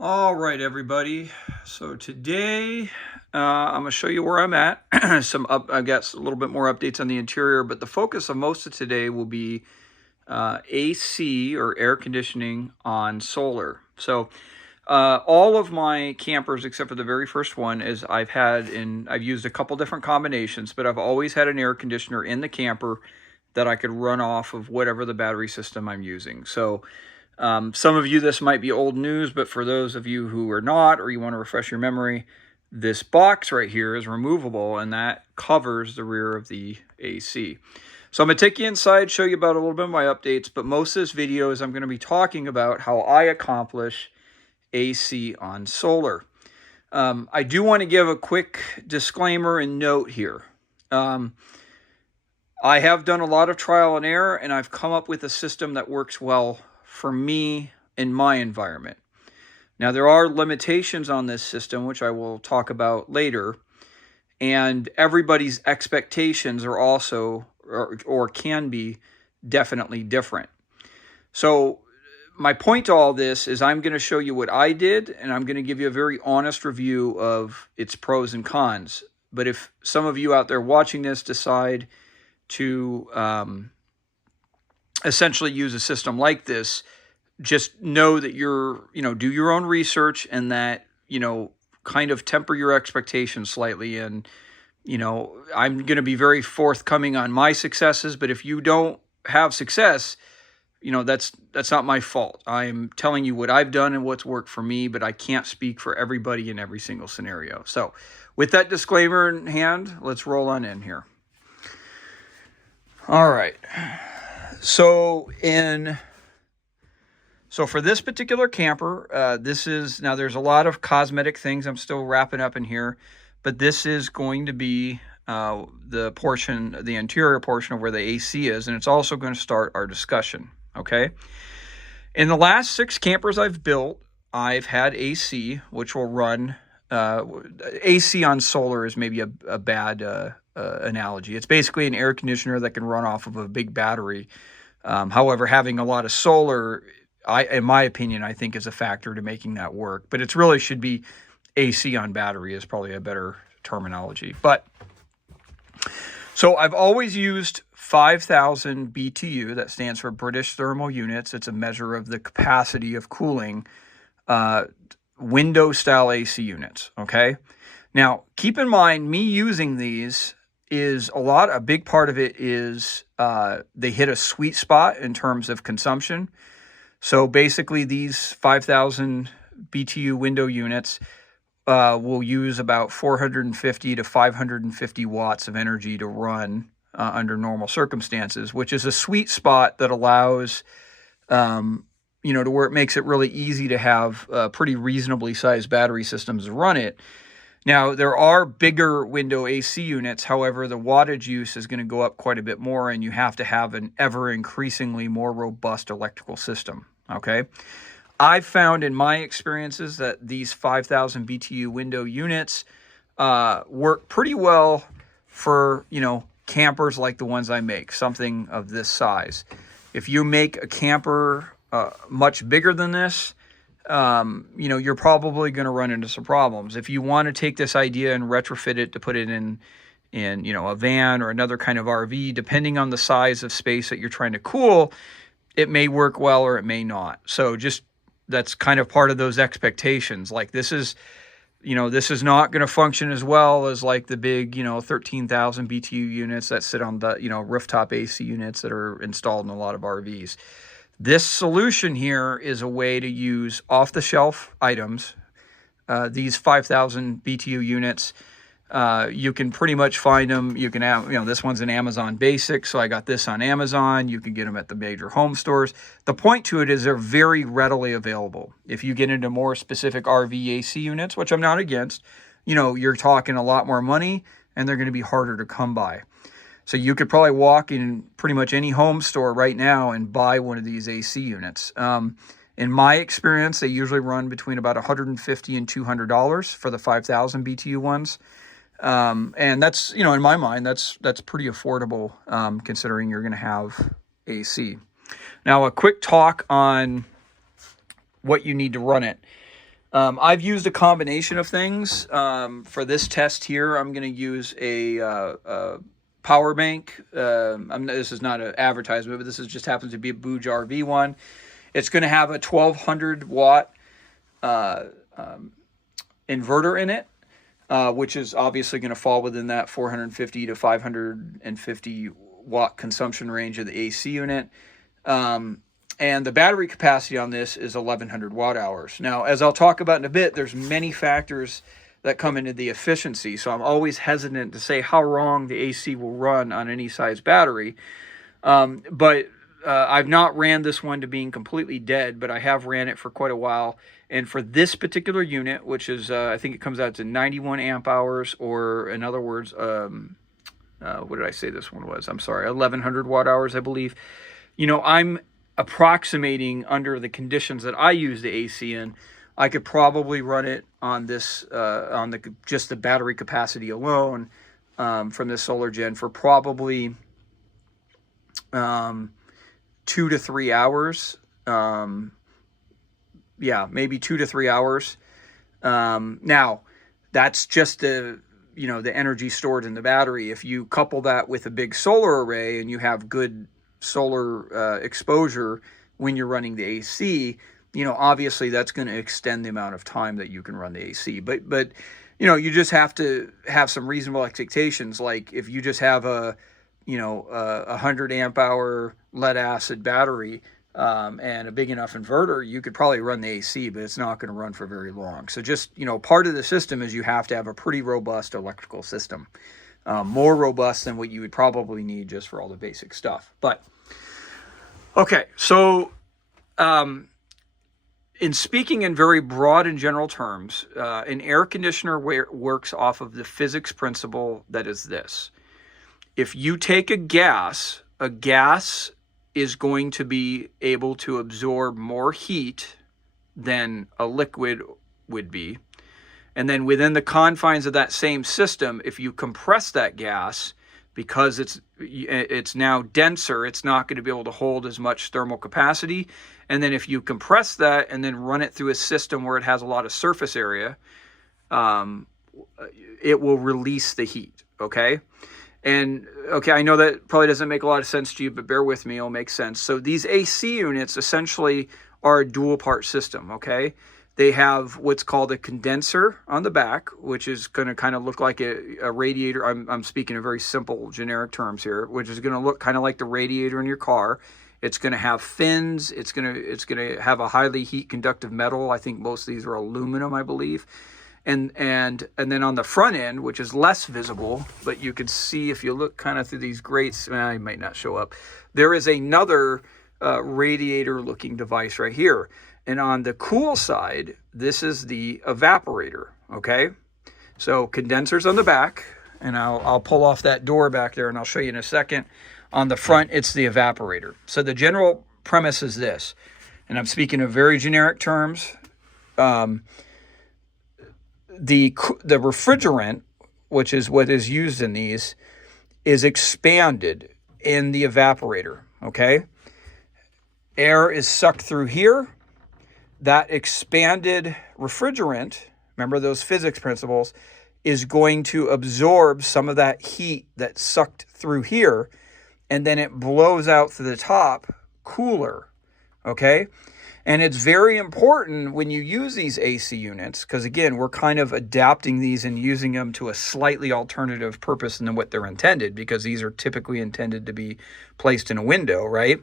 All right, everybody. So today I'm going to show you where I'm at. I've got a little bit more updates on the interior, but the focus of most of today will be AC or air conditioning on solar. So all of my campers, except for the very first one, is I've used a couple different combinations, but I've always had an air conditioner in the camper that I could run off of whatever the battery system I'm using. So some of you, this might be old news, but for those of you who are not, or you want to refresh your memory, this box right here is removable, and that covers the rear of the AC. So I'm going to take you inside, show you about a little bit of my updates, but most of this video is I'm going to be talking about how I accomplish AC on solar. I do want to give a quick disclaimer and note here. I have done a lot of trial and error, and I've come up with a system that works well for me in my environment. Now, there are limitations on this system, which I will talk about later, and everybody's expectations are also, or can be, definitely different. So my point to all this is I'm going to show you what I did, and I'm going to give you a very honest review of its pros and cons. But if some of you out there watching this decide to essentially use a system like this, just know that do your own research, and that, kind of temper your expectations slightly. And, I'm going to be very forthcoming on my successes, but if you don't have success, that's not my fault. I'm telling you what I've done and what's worked for me, but I can't speak for everybody in every single scenario. So with that disclaimer in hand, let's roll on in here. All right. So for this particular camper, now there's a lot of cosmetic things I'm still wrapping up in here, but this is going to be the interior portion of where the AC is, and it's also going to start our discussion, okay? In the last 6 campers I've built, I've had AC, which will run, AC on solar is maybe a bad analogy. It's basically an air conditioner that can run off of a big battery. However, having a lot of solar, in my opinion, I think is a factor to making that work. But it really should be AC on battery is probably a better terminology. But so I've always used 5,000 BTU. That stands for British Thermal Units. It's a measure of the capacity of cooling window style AC units. Okay. Now, keep in mind, me using these is a big part of it is they hit a sweet spot in terms of consumption. So basically these 5,000 BTU window units will use about 450 to 550 watts of energy to run under normal circumstances, which is a sweet spot that allows, to where it makes it really easy to have pretty reasonably sized battery systems to run it. Now, there are bigger window AC units. However, the wattage use is going to go up quite a bit more, and you have to have an ever increasingly more robust electrical system, okay? I've found in my experiences that these 5,000 BTU window units work pretty well for, campers like the ones I make, something of this size. If you make a camper much bigger than this, you're probably going to run into some problems. If you want to take this idea and retrofit it to put it in a van or another kind of RV, depending on the size of space that you're trying to cool, it may work well or it may not. So that's kind of part of those expectations. Like this is not going to function as well as like the big, 13,000 BTU units that sit on the, rooftop AC units that are installed in a lot of RVs. This solution here is a way to use off-the-shelf items. These 5,000 BTU units, you can pretty much find them. You can have, this one's an Amazon Basics, so I got this on Amazon. You can get them at the major home stores. The point to it is they're very readily available. If you get into more specific RV AC units, which I'm not against, you're talking a lot more money, and they're going to be harder to come by. So you could probably walk in pretty much any home store right now and buy one of these AC units. In my experience, they usually run between about $150 and $200 for the 5,000 BTU ones. And that's, in my mind, that's pretty affordable, considering you're going to have AC. Now, a quick talk on what you need to run it. I've used a combination of things. For this test here, I'm going to use a power bank. This is not an advertisement, but this is just happens to be a Booj RV1. It's going to have a 1200 watt inverter in it, which is obviously going to fall within that 450 to 550 watt consumption range of the AC unit. And the battery capacity on this is 1100 watt hours. Now, as I'll talk about in a bit, there's many factors that come into the efficiency. So I'm always hesitant to say how long the AC will run on any size battery. But I've not ran this one to being completely dead, but I have ran it for quite a while. And for this particular unit, which is, I think it comes out to 91 amp hours, or in other words, what did I say this one was? I'm sorry, 1100 watt hours, I believe. You know, I'm approximating under the conditions that I use the AC in. I could probably run it on this, on just the battery capacity alone from this solar gen for probably 2 to 3 hours. Yeah, maybe 2 to 3 hours. Now, that's just the energy stored in the battery. If you couple that with a big solar array and you have good solar exposure when you're running the AC, obviously that's going to extend the amount of time that you can run the AC. But you just have to have some reasonable expectations. Like if you just have a 100 amp hour lead acid battery and a big enough inverter, you could probably run the AC, but it's not going to run for very long. So just, part of the system is you have to have a pretty robust electrical system, more robust than what you would probably need just for all the basic stuff. But okay, so in speaking in very broad and general terms, an air conditioner works off of the physics principle that is this. If you take a gas is going to be able to absorb more heat than a liquid would be. And then within the confines of that same system, if you compress that gas, because it's now denser, it's not going to be able to hold as much thermal capacity. And then if you compress that and then run it through a system where it has a lot of surface area, it will release the heat, okay? And, okay, I know that probably doesn't make a lot of sense to you, but bear with me, it'll make sense. So these AC units essentially are a dual-part system, okay? They have what's called a condenser on the back, which is going to kind of look like a radiator. I'm speaking in very simple, generic terms here, which is going to look kind of like the radiator in your car. It's going to have fins. It's going to have a highly heat-conductive metal. I think most of these are aluminum, I believe. And then on the front end, which is less visible, but you can see if you look kind of through these grates, it might not show up. There is another radiator-looking device right here. And on the cool side, this is the evaporator, okay? So condensers on the back, and I'll pull off that door back there, and I'll show you in a second. On the front, it's the evaporator. So the general premise is this, and I'm speaking in very generic terms. The refrigerant, which is what is used in these, is expanded in the evaporator, okay? Air is sucked through here. That expanded refrigerant, remember those physics principles, is going to absorb some of that heat that's sucked through here, and then it blows out through the top cooler, okay? And it's very important when you use these AC units, because again, we're kind of adapting these and using them to a slightly alternative purpose than what they're intended, because these are typically intended to be placed in a window, right?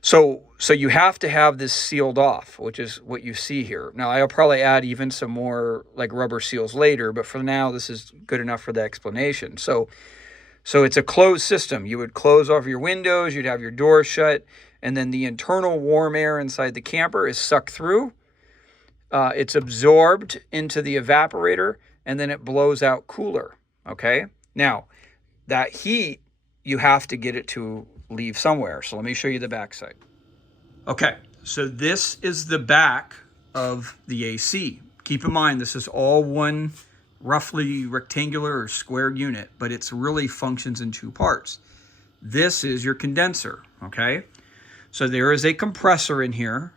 So you have to have this sealed off, which is what you see here. Now, I'll probably add even some more like rubber seals later, but for now, this is good enough for the explanation. So it's a closed system. You would close off your windows, you'd have your doors shut, and then the internal warm air inside the camper is sucked through. It's absorbed into the evaporator, and then it blows out cooler, okay? Now, that heat, you have to get it to leave somewhere. So let me show you the back side. Okay, so this is the back of the AC. Keep in mind, this is all one roughly rectangular or square unit, but it's really functions in two parts. This is your condenser, okay? So there is a compressor in here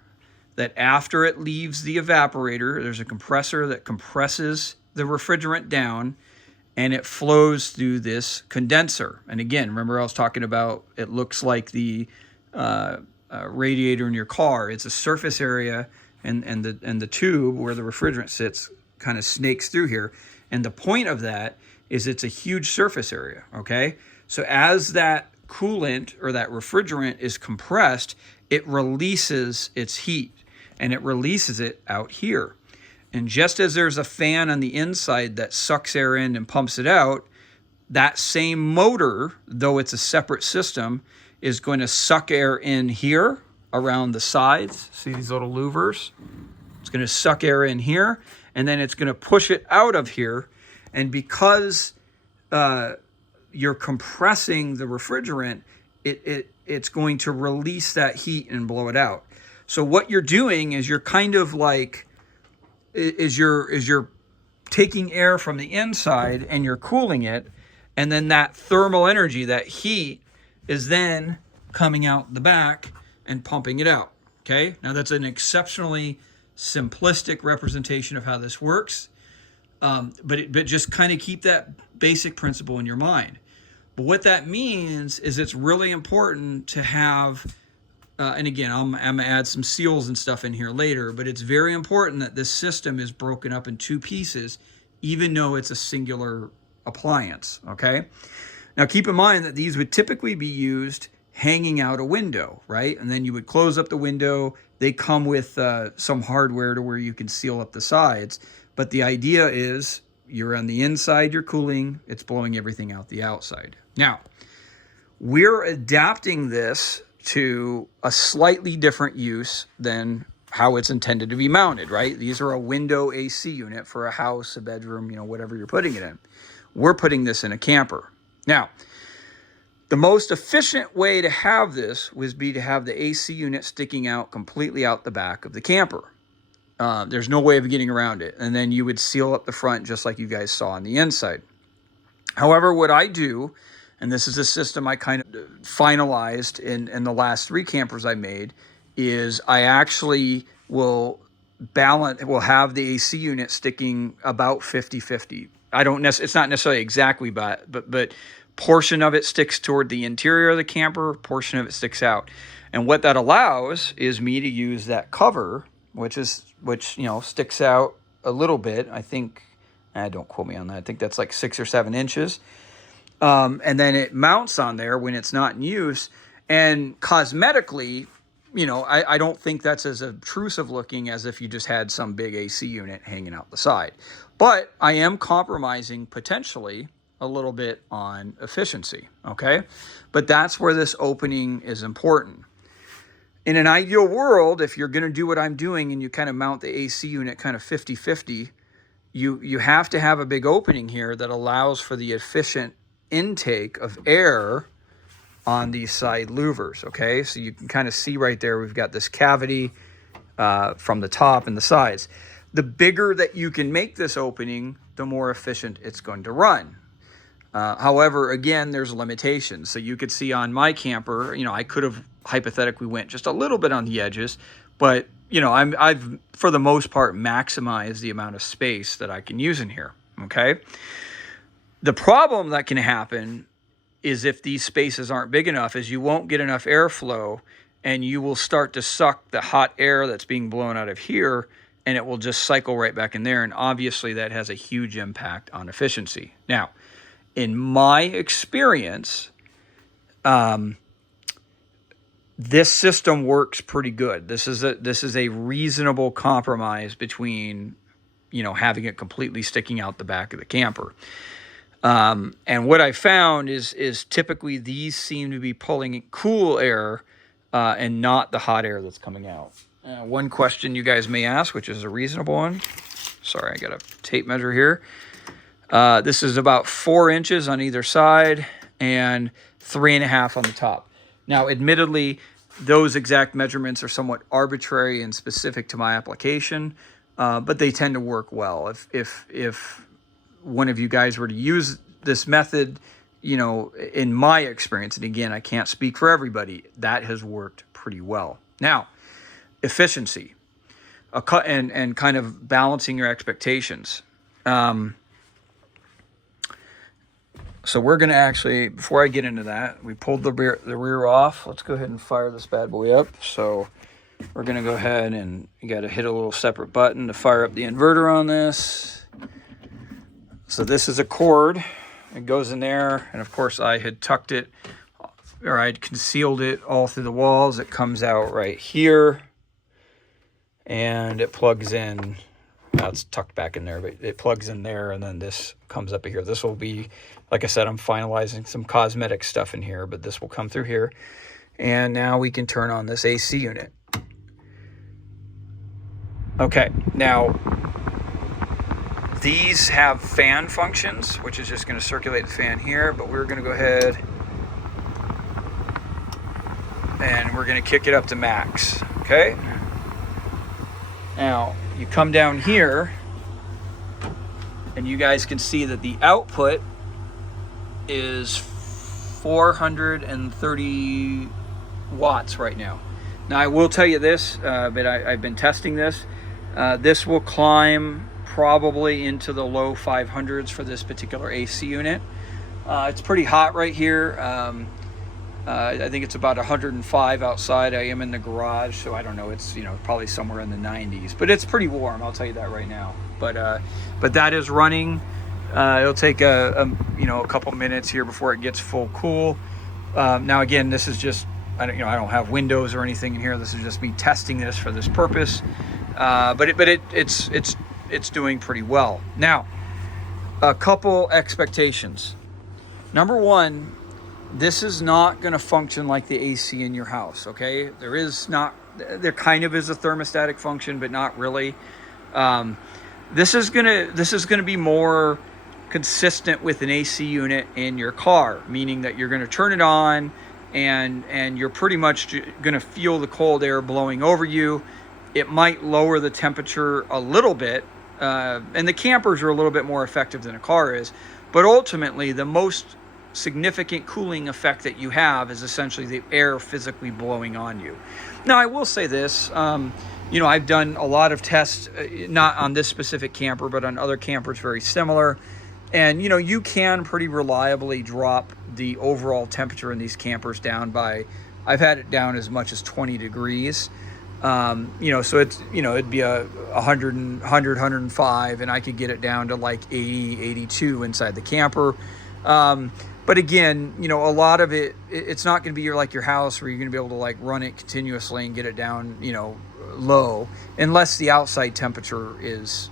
that after it leaves the evaporator, there's a compressor that compresses the refrigerant down, and it flows through this condenser. And again, remember I was talking about it looks like the radiator in your car. It's a surface area, and the tube where the refrigerant sits kind of snakes through here. And the point of that is it's a huge surface area, okay? So as that coolant or that refrigerant is compressed, it releases its heat, and it releases it out here. And just as there's a fan on the inside that sucks air in and pumps it out, that same motor, though it's a separate system, is going to suck air in here around the sides. See these little louvers? It's going to suck air in here, and then it's going to push it out of here. And because you're compressing the refrigerant, it's going to release that heat and blow it out. So what you're doing is you're kind of like, you're taking air from the inside and you're cooling it, and then that thermal energy, that heat, is then coming out the back and pumping it out. Okay, now that's an exceptionally simplistic representation of how this works, but just kind of keep that basic principle in your mind. But what that means is it's really important to have, and again, I'm going to add some seals and stuff in here later, but it's very important that this system is broken up in two pieces, even though it's a singular appliance, okay? Now keep in mind that these would typically be used hanging out a window, right? And then you would close up the window. They come with some hardware to where you can seal up the sides. But the idea is you're on the inside, you're cooling, it's blowing everything out the outside. Now, we're adapting this to a slightly different use than how it's intended to be mounted, right? These are a window AC unit for a house, a bedroom, whatever you're putting it in. We're putting this in a camper. Now, the most efficient way to have this would be to have the AC unit sticking out completely out the back of the camper. There's no way of getting around it. And then you would seal up the front just like you guys saw on the inside. However, what I do, and this is a system I kind of finalized in the last 3 campers I made, is I actually will have the AC unit sticking about 50-50. It's not necessarily exactly, but portion of it sticks toward the interior of the camper, portion of it sticks out. And what that allows is me to use that cover, which sticks out a little bit. I think, don't quote me on that. I think that's like 6 or 7 inches. And then it mounts on there when it's not in use. And cosmetically, I don't think that's as obtrusive looking as if you just had some big AC unit hanging out the side. But I am compromising potentially a little bit on efficiency, okay? But that's where this opening is important. In an ideal world, if you're going to do what I'm doing and you kind of mount the AC unit kind of 50-50, you have to have a big opening here that allows for the efficient intake of air on these side louvers, okay? So you can kind of see right there, we've got this cavity from the top and the sides. The bigger that you can make this opening, the more efficient it's going to run. However, again, there's limitations. So you could see on my camper, I could have hypothetically went just a little bit on the edges, but I've for the most part maximized the amount of space that I can use in here, okay? The problem that can happen is if these spaces aren't big enough, is you won't get enough airflow, and you will start to suck the hot air that's being blown out of here, and it will just cycle right back in there, and obviously that has a huge impact on efficiency. Now, in my experience, this system works pretty good. This is a reasonable compromise between, having it completely sticking out the back of the camper. And what I found is typically these seem to be pulling cool air and not the hot air that's coming out. One question you guys may ask, which is a reasonable one. Sorry, I got a tape measure here. This is about 4 inches on either side and 3.5 on the top. Now, admittedly, those exact measurements are somewhat arbitrary and specific to my application, but they tend to work well. If one of you guys were to use this method, in my experience, and again, I can't speak for everybody, that has worked pretty well. Now, efficiency. and kind of balancing your expectations. So we're going to actually, before I get into that, we pulled the rear off. Let's go ahead and fire this bad boy up. So we're going to go ahead and you got to hit a little separate button to fire up the inverter on this. So this is a cord. It goes in there. And of course I had tucked it, or I'd concealed it all through the walls. It comes out right here and it plugs in. Now it's tucked back in there, but it plugs in there, and then this comes up here. This will be, like I said, I'm finalizing some cosmetic stuff in here, but this will come through here. And now we can turn on this AC unit. Okay, now these have fan functions, which is just going to circulate the fan here, but we're going to go ahead and we're going to kick it up to max. Okay, now you come down here and you guys can see that the output is 430 watts right now. Now I will tell you this, but I've been testing this. This will climb probably into the low 500s for this particular AC unit. It's pretty hot right here. I think it's about 105 outside. I am in the garage, so I don't know. It's, you know, probably somewhere in the 90s, but it's pretty warm. I'll tell you that right now. But that is running. It'll take a couple minutes here before it gets full cool. Now again, this is just, I don't have windows or anything in here. This is just me testing this for this purpose. But it's doing pretty well. Now, a couple expectations. Number one, this is not going to function like the AC in your house, okay? There kind of is a thermostatic function, but not really. This is gonna be more consistent with an AC unit in your car, meaning that you're going to turn it on and you're pretty much going to feel the cold air blowing over you. It might lower the temperature a little bit, and the campers are a little bit more effective than a car is, but ultimately the most significant cooling effect that you have is essentially the air physically blowing on you. Now I will say this, I've done a lot of tests, not on this specific camper, but on other campers very similar. And, you can pretty reliably drop the overall temperature in these campers down by, I've had it down as much as 20 degrees. So it's, it'd be 100, 105, and I could get it down to like 80, 82 inside the camper. But again, a lot of it's not going to be like your house where you're going to be able to like run it continuously and get it down, low, unless the outside temperature is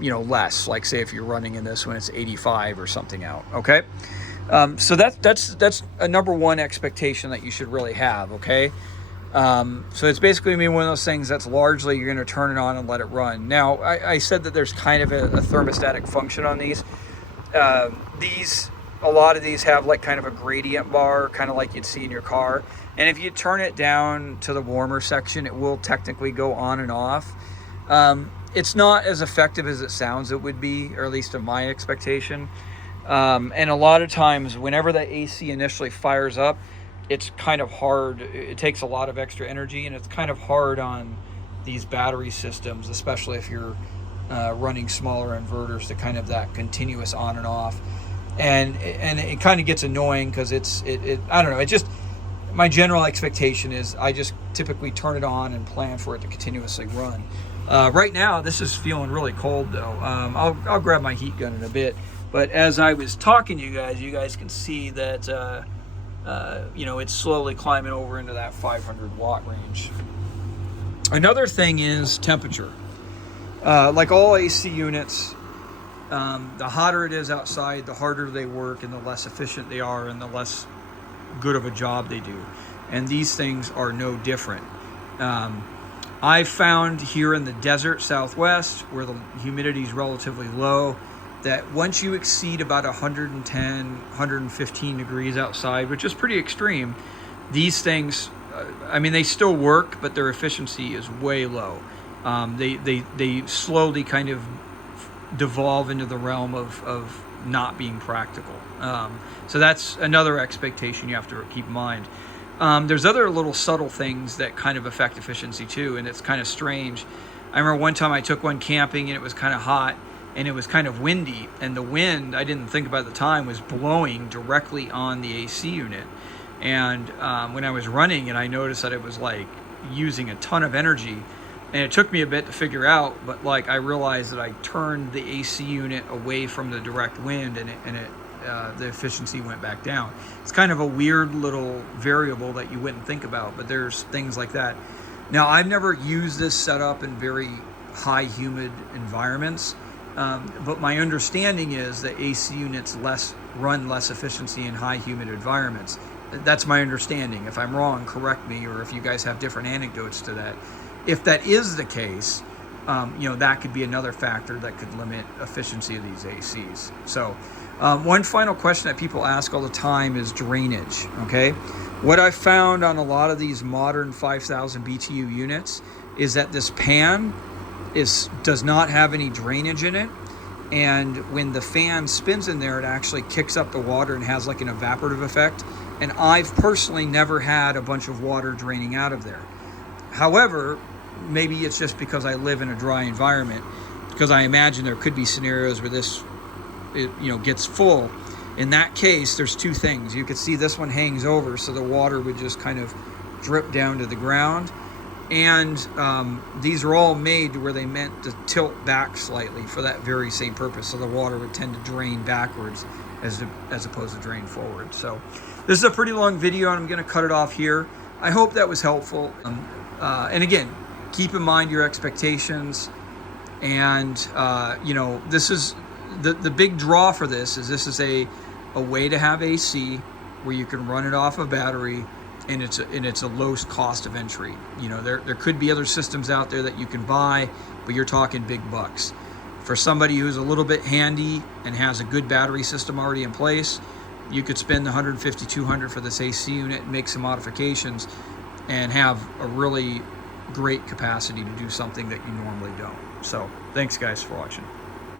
less, like say if you're running in this when it's 85 or something out. Okay. So that's a number one expectation that you should really have. Okay. So it's basically one of those things that's largely you're going to turn it on and let it run. Now I said that there's kind of a thermostatic function on these. A lot of these have like kind of a gradient bar, kind of like you'd see in your car. And if you turn it down to the warmer section, it will technically go on and off. It's not as effective as it sounds it would be, or at least in my expectation. And a lot of times, whenever the AC initially fires up, it's kind of hard. It takes a lot of extra energy, and it's kind of hard on these battery systems, especially if you're running smaller inverters, to kind of that continuous on and off. And it kind of gets annoying because I don't know, it just, my general expectation is I just typically turn it on and plan for it to continuously run. Right now, this is feeling really cold though. I'll grab my heat gun in a bit, but as I was talking to you guys can see that, it's slowly climbing over into that 500 watt range. Another thing is temperature. Like all AC units, the hotter it is outside, the harder they work and the less efficient they are and the less good of a job they do. And these things are no different. I've found here in the desert Southwest, where the humidity is relatively low, that once you exceed about 110, 115 degrees outside, which is pretty extreme, these things, they still work, but their efficiency is way low. They slowly kind of devolve into the realm of not being practical. So that's another expectation you have to keep in mind. There's other little subtle things that kind of affect efficiency too, and it's kind of strange. I remember one time I took one camping and it was kind of hot and it was kind of windy, and the wind, I didn't think about at the time, was blowing directly on the AC unit. And when I was running it, I noticed that it was like using a ton of energy, and it took me a bit to figure out, but like I realized that I turned the AC unit away from the direct wind, and the efficiency went back down. It's kind of a weird little variable that you wouldn't think about, but there's things like that. Now, I've never used this setup in very high humid environments, but my understanding is that AC units run less efficiency in high humid environments. That's my understanding. If I'm wrong, correct me, or if you guys have different anecdotes to that. If that is the case, that could be another factor that could limit efficiency of these ACs. So one final question that people ask all the time is drainage. Okay, what I've found on a lot of these modern 5,000 BTU units is that this pan does not have any drainage in it, and when the fan spins in there, it actually kicks up the water and has like an evaporative effect. And I've personally never had a bunch of water draining out of there. However, maybe it's just because I live in a dry environment, because I imagine there could be scenarios where this gets full. In that case, there's two things. You could see this one hangs over, so the water would just kind of drip down to the ground. And these are all made where they meant to tilt back slightly for that very same purpose, so the water would tend to drain backwards as opposed to drain forward. So this is a pretty long video, and I'm going to cut it off here. I hope that was helpful. And again, keep in mind your expectations. And this is the big draw for this is a way to have AC where you can run it off a battery, and it's a low cost of entry. There could be other systems out there that you can buy, but you're talking big bucks. For somebody who's a little bit handy and has a good battery system already in place, you could spend the $150, $200 for this AC unit and make some modifications and have a really great capacity to do something that you normally don't. So thanks guys for watching.